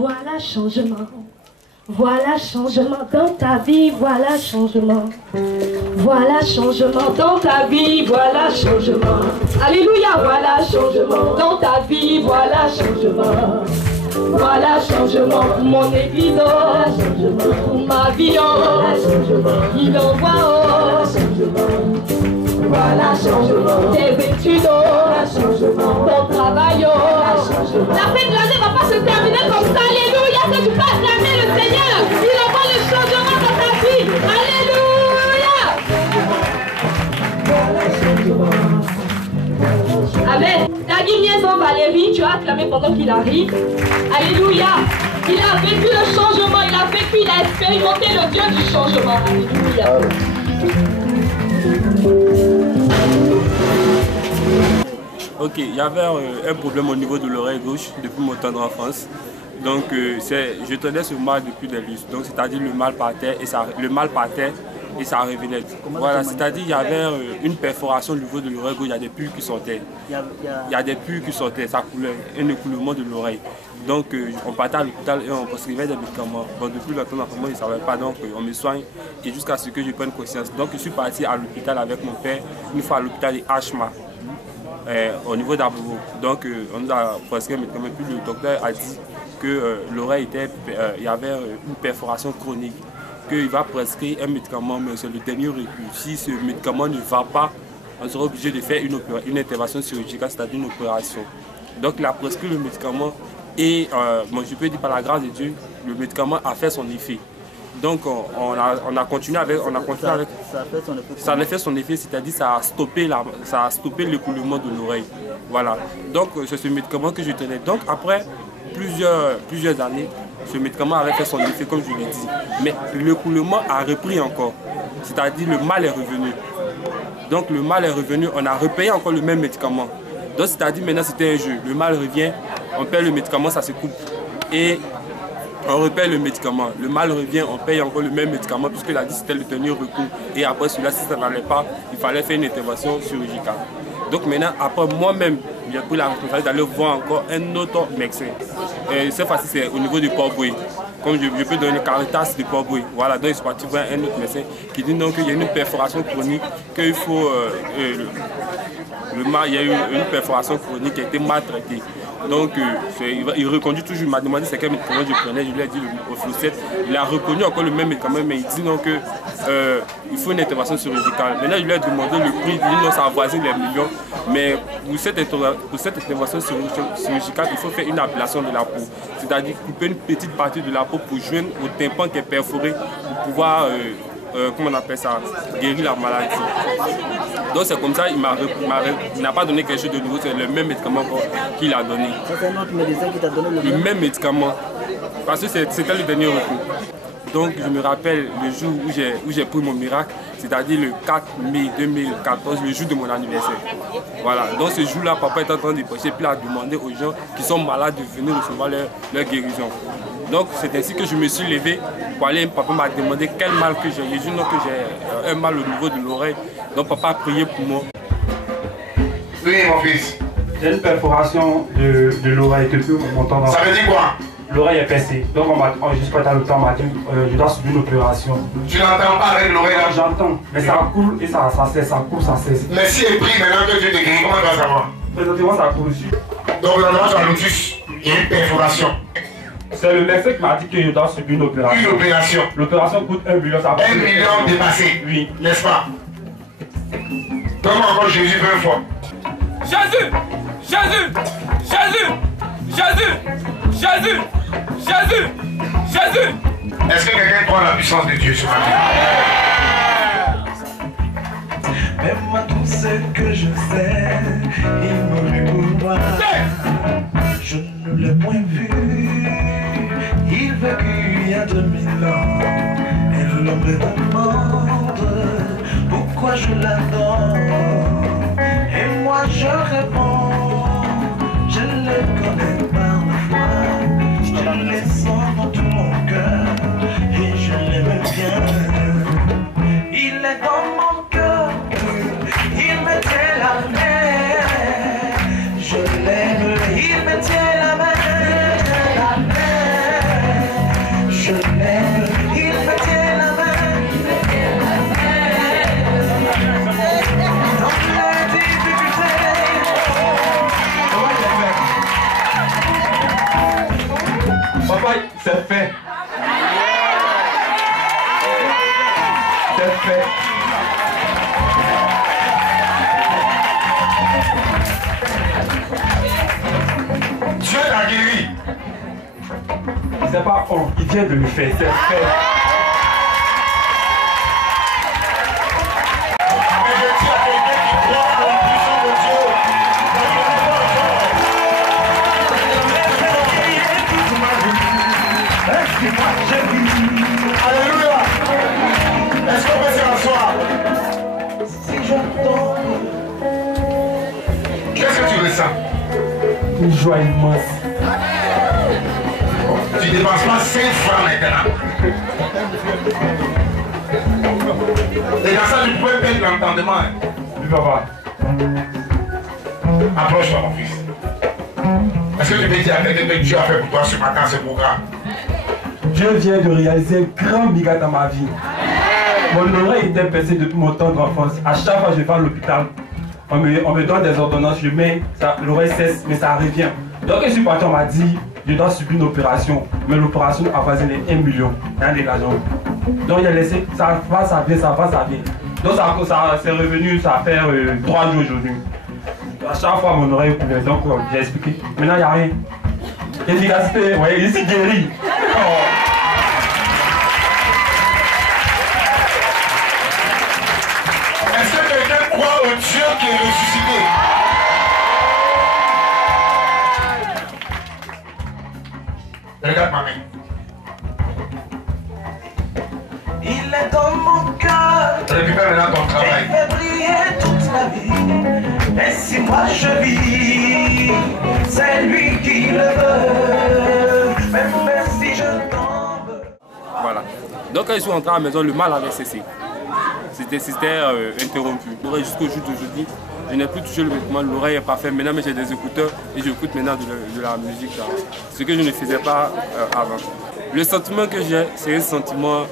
Voilà changement. Voilà changement dans ta vie, voilà changement. Voilà changement dans ta vie, voilà changement. Alléluia, voilà changement dans ta vie, voilà changement. Voilà changement pour mon église, oh, pour ma vie, oh, il envoie, oh, voilà changement. Tes études, oh, ton travail, oh. La fin de l'année ne va pas se terminer comme ça, alléluia, que tu peux acclamer le Seigneur, il envoie le changement dans ta vie, alléluia. Amen. Nagui Miezon Valérie, tu as acclamé pendant qu'il arrive. Alléluia. Il a vécu le changement, il a vécu, il a expérimenté le Dieu du changement. Alléluia. Ok, il y avait un problème au niveau de l'oreille gauche depuis mon temps d'enfance. Donc je tenais ce mal depuis des lustres. Donc c'est-à-dire le mal partait et ça revenait. Voilà, c'est-à-dire il y avait une perforation au niveau de l'oreille gauche, il y a des pus qui sortaient. Il y a des pus qui sortaient, ça coulait, un écoulement de l'oreille. Donc on partait à l'hôpital et on prescrivait des médicaments. Bon, depuis longtemps, l'enfant ne savait pas, donc on me soigne et jusqu'à ce que je prenne conscience. Donc je suis parti à l'hôpital avec mon père, une fois à l'hôpital de Hma. Au niveau d'Abobo. Donc on nous a prescrit un médicament, puis le docteur a dit que l'oreille il y avait une perforation chronique, qu'il va prescrire un médicament, mais c'est le dernier recours. Si ce médicament ne va pas, on sera obligé de faire une intervention chirurgicale, c'est-à-dire une opération. Donc il a prescrit le médicament et bon, je peux dire par la grâce de Dieu, le médicament a fait son effet. Donc on a continué avec. Ça a fait son effet, c'est-à-dire ça a stoppé l'écoulement de l'oreille. Voilà. Donc c'est ce médicament que je tenais. Donc après plusieurs années, ce médicament avait fait son effet, comme je l'ai dit. Mais l'écoulement a repris encore. C'est-à-dire le mal est revenu. Donc le mal est revenu, on a repayé encore le même médicament. Donc c'est-à-dire maintenant c'était un jeu. Le mal revient, on paye le médicament, ça se coupe. Et on repaye le médicament. Le mal revient, on paye encore le même médicament puisque la dit c'était le dernier recours. Et après cela, si ça n'allait pas, il fallait faire une intervention chirurgicale. Donc maintenant, après moi-même, j'ai pris la responsabilité d'aller voir encore un autre médecin. Et cette fois-ci, c'est au niveau du Port-Boué. Comme je peux donner le Caritas du Port-Boué. Voilà, donc je suis parti voir un autre médecin qui dit donc qu'il y a une perforation chronique, qu'il faut... il y a eu une perforation chronique qui a été maltraitée. Donc il reconduit toujours, il m'a demandé c'est quel médicament je prenais, je lui ai dit le Flocet. Il a reconnu encore le même médicament, mais il dit non que il faut une intervention chirurgicale. Maintenant je lui ai demandé le prix, il dit non ça avoisine les millions. Mais pour cette intervention chirurgicale, il faut faire une ablation de la peau. C'est-à-dire couper une petite partie de la peau pour joindre au tympan qui est perforé pour pouvoir comment on appelle ça, guérir la maladie. Donc c'est comme ça, il n'a pas donné quelque chose de nouveau, c'est le même médicament qu'il a donné. C'est un autre médecin qui t'a donné le même médicament, parce que c'était le dernier recours. Donc je me rappelle le jour où j'ai pris mon miracle, c'est-à-dire le 4 mai 2014, le jour de mon anniversaire. Voilà, donc ce jour-là, papa est en train de prêcher, puis il a demandé aux gens qui sont malades de venir recevoir leur guérison. Donc c'est ainsi que je me suis levé pour aller, papa m'a demandé quel mal que j'ai. J'ai dit non que j'ai un mal au niveau de l'oreille. Donc papa a prié pour moi. Oui mon fils. J'ai une perforation de l'oreille depuis mon temps d'enfance. Ça veut dire quoi? L'oreille est percée. Donc juste pas le temps, on m'a dit je dois subir une opération. Tu n'entends pas avec l'oreille là? J'entends, mais ça coule et ça cesse, ça coule, ça cesse. Mais si est pris maintenant que Dieu te guérit, comment tu vas savoir? Présentement ça coule aussi. Donc maintenant tu as l'otus, il y a une perforation. C'est le médecin qui m'a dit que je dois subir une opération. Une opération? L'opération coûte 1 million. Ça 1 million dépassé? Oui. N'est-ce pas? Donne-moi encore Jésus 20 fois. Jésus! Jésus! Jésus! Jésus! Jésus! Jésus! Jésus! Est-ce que quelqu'un croit la puissance de Dieu ce matin? Mais moi tout ce que je sais, il mourut pour moi. Je ne l'ai point vu. Il vécut il y a 2000 ans. Et l'homme me demande pourquoi je l'adore. Et moi je réponds, je le connais par la foi. Je le sens dans tout mon cœur et je l'aime bien. Il est dans mon cœur, il me tient la main. Je l'aime, il me tient la main. c'est pas on, il vient de le faire, c'est fait. Mais je dis à quelqu'un qui croit en la puissance de Dieu, alléluia. Est-ce qu'on peut se rasseoir? Si je tombe, Qu'est-ce que tu ressens? Une joie immense. Tu ne dépenses pas 5 francs maintenant. Et dans ça, tu pouvais perdre l'entendement. Hein. Oui, papa. Approche-toi, mon fils. Est-ce que tu peux dire à quelqu'un que Dieu a fait pour toi ce matin, ce programme? Dieu vient de réaliser un grand miracle dans ma vie. Mon oreille était percée depuis mon temps d'enfance. À chaque fois que je vais à l'hôpital, on me donne des ordonnances, je mets, l'oreille cesse, mais ça revient. Donc, je suis parti, on m'a dit, je dois subir une opération. Mais l'opération avoisine les 1 million. Rien de l'argent. Donc, il a laissé, ça va, ça vient, ça va, ça vient. Donc, ça c'est revenu, ça va faire 3 jours aujourd'hui. À chaque fois, mon oreille coulait. Donc, j'ai expliqué. Maintenant, il n'y a rien. Efficacité, vous voyez, ici guéri. Oh. Est-ce que quelqu'un croit au Dieu qui est ressuscité? Regarde ma main. il est dans mon cœur. Récupère maintenant ton Il travail. fait briller toute ma vie. Et si moi je vis, c'est lui qui le veut. Même si je tombe. Voilà. Donc quand je suis rentré à la maison, le mal avait cessé. C'était interrompu. Jusqu'au jour d'aujourd'hui, je n'ai plus touché le vêtement, l'oreille est parfaite. Maintenant, j'ai des écouteurs et j'écoute maintenant de la musique. Là. Ce que je ne faisais pas avant. Le sentiment que j'ai, c'est un sentiment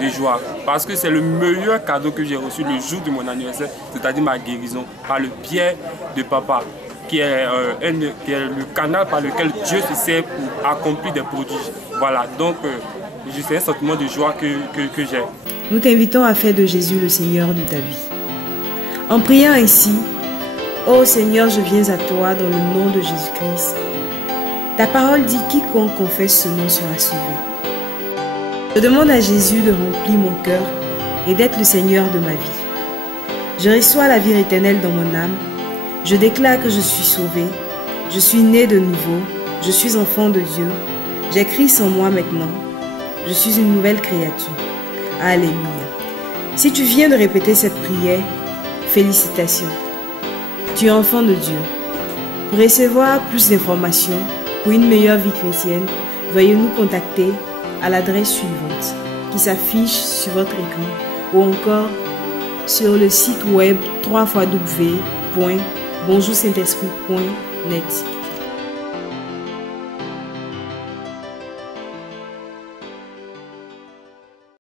de joie. Parce que c'est le meilleur cadeau que j'ai reçu le jour de mon anniversaire, c'est-à-dire ma guérison, par le biais de papa, qui est le canal par lequel Dieu se sert pour accomplir des prodiges. Voilà, donc c'est un sentiment de joie que j'ai. Nous t'invitons à faire de Jésus le Seigneur de ta vie. En priant ainsi, ô Seigneur, je viens à toi dans le nom de Jésus-Christ. Ta parole dit quiconque confesse ce nom sera sauvé. Je demande à Jésus de remplir mon cœur et d'être le Seigneur de ma vie. Je reçois la vie éternelle dans mon âme. Je déclare que je suis sauvé. Je suis né de nouveau. Je suis enfant de Dieu. J'ai Christ en moi maintenant. Je suis une nouvelle créature. Alléluia. Si tu viens de répéter cette prière, félicitations. Tu es enfant de Dieu. Pour recevoir plus d'informations, pour une meilleure vie chrétienne, veuillez nous contacter à l'adresse suivante qui s'affiche sur votre écran ou encore sur le site web www.bonjoursaintesprit.net.